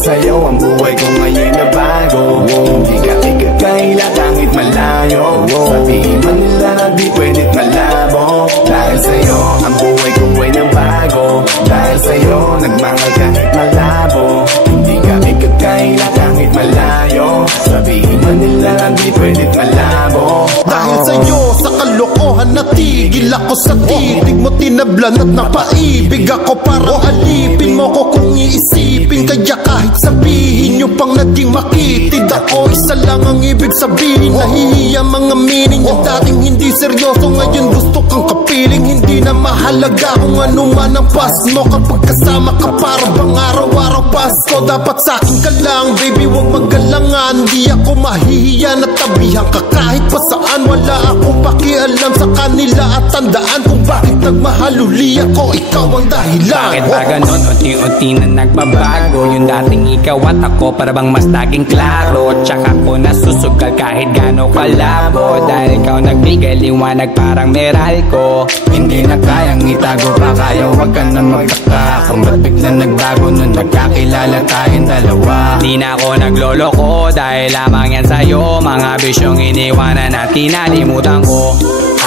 sa'yo ang buhay ko ngayon na bago. Hindi ka ikakaila kahit malayo. Sabihin man nila na di pwedit malabo. Dahil sa'yo ang buhay ko ay na bago. Dahil sa'yo nagmahal kahit malabo. Hindi ka ikakaila kahit malayo. Sabihin man nila na di pwedit malabo. Dahil sa'yo sa kalokohan natigil ako sa titig mo, tinablan at napaibig ako para alipin mo ko kung iisipin. Kaya kahit sabihin nyo pang naging makitid ako, isa lang ang ibig sabihin. Nahihiya mga meaning, yung dating hindi seryoso ngayon gusto kang kapiling. Hindi na mahalaga kung ano man ang past mo, kapag kasama ka para bang araw-araw Pasko. Dapat sa'kin ka lang baby, wag magalangan. Di ako mahihiya na tabihan ka kahit pa saan. Wala akong pakialam sa kanila at tandaan kung bakit nagmahal uli ako, ikaw ang dahilan. Bakit ba ganon? Unti-unti na nagbabago. Yung dating ikaw at ako para bang mas naging klaro. Tsaka ko nasusugal kahit gano'n kalabo. Dahil ikaw nagbigay liwanag parang Meralco. Hindi na kayang itago pa kaya wag ka na magtaka kung ba't biglang nagbago nung nagkakilala tayong dalawa. Di na ako nagloloko dahil lamang yan sa'yo. Mga bisyong iniwanan at kinalimutan ko.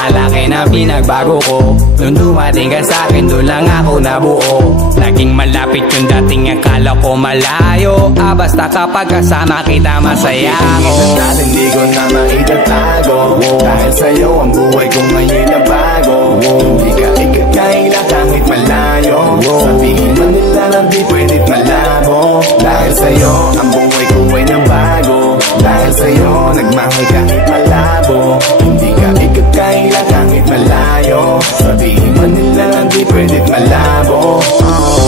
Alaki na pinagbago ko. Nung dumating ka sa'kin, doon lang ako nabuo. Naging malapit yung dating akala ko malayo. Basta kapag kasama kita masaya ako. Natin di ko na maitatago. Dahil sa'yo ang buhay ko ngayon na bago. Hindi ka ikakaila kahit malayo. Sabihin man nila lang di pwedit malabo. Dahil sa'yo ang buhay ko ay na bago. Dahil sa'yo nagmahal kahit malabo. Hindi ka ikakaila kahit malayo. Sabihin man nila lang di pwedit malabo.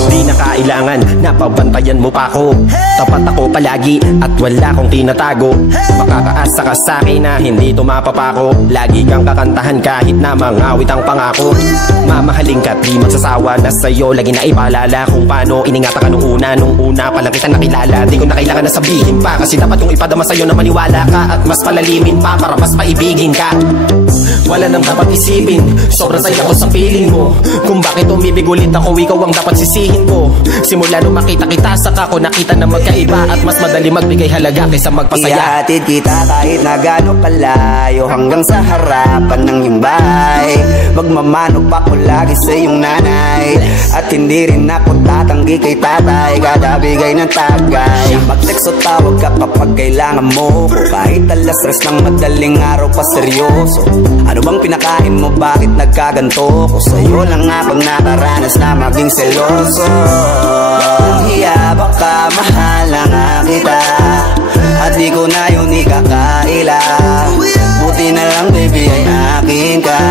Di na kailangan napabantayan mo pa ako. Tapat ako palagi at wala kong tinatago. Makakaasa ka sa'kin na hindi tumapapako. Lagi kang kakantahan kahit na mangawit ang pangako. Mamahalin ka't di magsasawa na sa'yo lagi na ipaalala kung paano iningatan ka nung una pa lang kita nakilala. Di ko na kailangan na sabihin pa, kasi dapat kong ipadama sa'yo na maniwala ka at mas palalimin pa para mas paibigin ka. Wala nang dapat isipin, sobrang saya ko sa feeling mo. Kung bakit umibig ulit ako, ikaw ang dapat sisihin ko. Simula nung makita kita, saka ko nakita na magkaiba at mas madali magbigay halaga kaysa magpasaya. Ihatid kita kahit na gano'ng kalayo, hanggang sa harapan ng iyong bahay. Magmamano pa ko lagi sa iyong nanay, at hindi rin ako tatanggi kay tatay. Kada bigay ng tagay, mag-text o tawag ka kapag kailangan mo ko. Kahit alas 3 ng madaling araw pa seryoso. Ano bang pinakain mo, bakit nagkaganto ko? Sa'yo lang ako nakaranas na maging seloso. Hiya baka mahal na nga kita, at di ko na yun ikakaila. Buti na lang baby ay akin ka,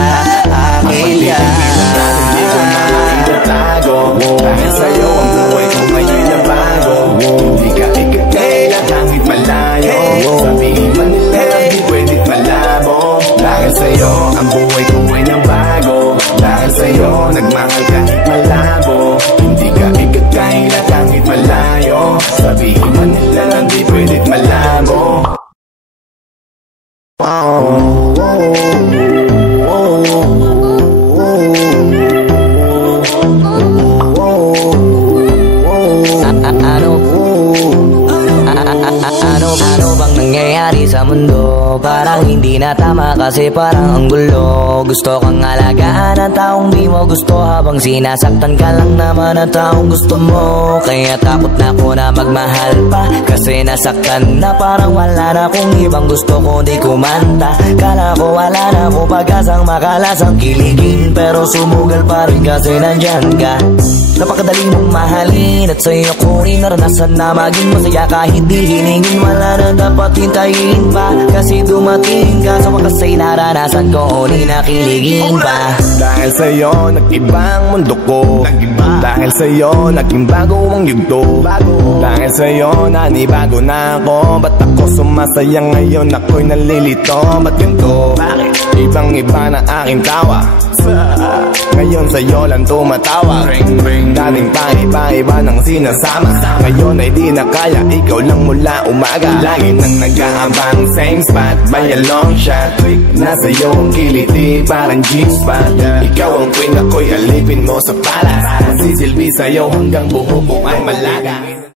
akin ka. Hindi ko na maitatago. Dahil sa'yo ang buhay ko ngayon na bago. Hindi ka ikakaila kahit malayo. Sabihin man nila di pwedit malabo. Dahil sa'yo ang buhay ko ay na bago. Dahil sa'yo nagmahal kahit malabo. Hindi ka ikakaila kahit malayo. Sabihin man nila di pwedit malabo. Ano bang nangyayari sa mundo? Parang hindi na tama kasi parang ang gulo. Gusto kang alagaan ang taong di mo gusto, habang sinasaktan ka lang naman ang taong gusto mo. Kaya takot na ako na magmahal pa, kasi nasaktan na parang wala na kung ibang gusto ko di kumanta. Kala ko wala na ako pag-asang makalasang kiligin, pero sumugal pa rin kasi nandyan ka. Napakadali mong mahalin at sa'yo ko rin naranasan na maging masaya kahit di hiningin. Wala na dapat hintayin pa, kasi dumating ka sa wakas ay naranasan ko di nakiligin pa. Dahil sa'yo nag-iba ang mundo ko. Dahil sa'yo naging bago ang yugto. Dahil sa'yo nanibago na ako. Ba't ako sumasaya ngayon, ako'y nalilito? Ba't ganito? Ibang iba na aking tawa. Ngayon sa'yo lang tumatawa. Dating pa iba-iba ng sinasama. Ngayon ay di na kaya, ikaw lang mula umaga. Lagi nang nag-aabang, same spot by a long shot. Nasa iyo ang kiliti, parang G-spot. Ikaw ang queen, ako'y alipin mo sa pala. Sisilbi sa'yo hanggang buhok ko ay malaga.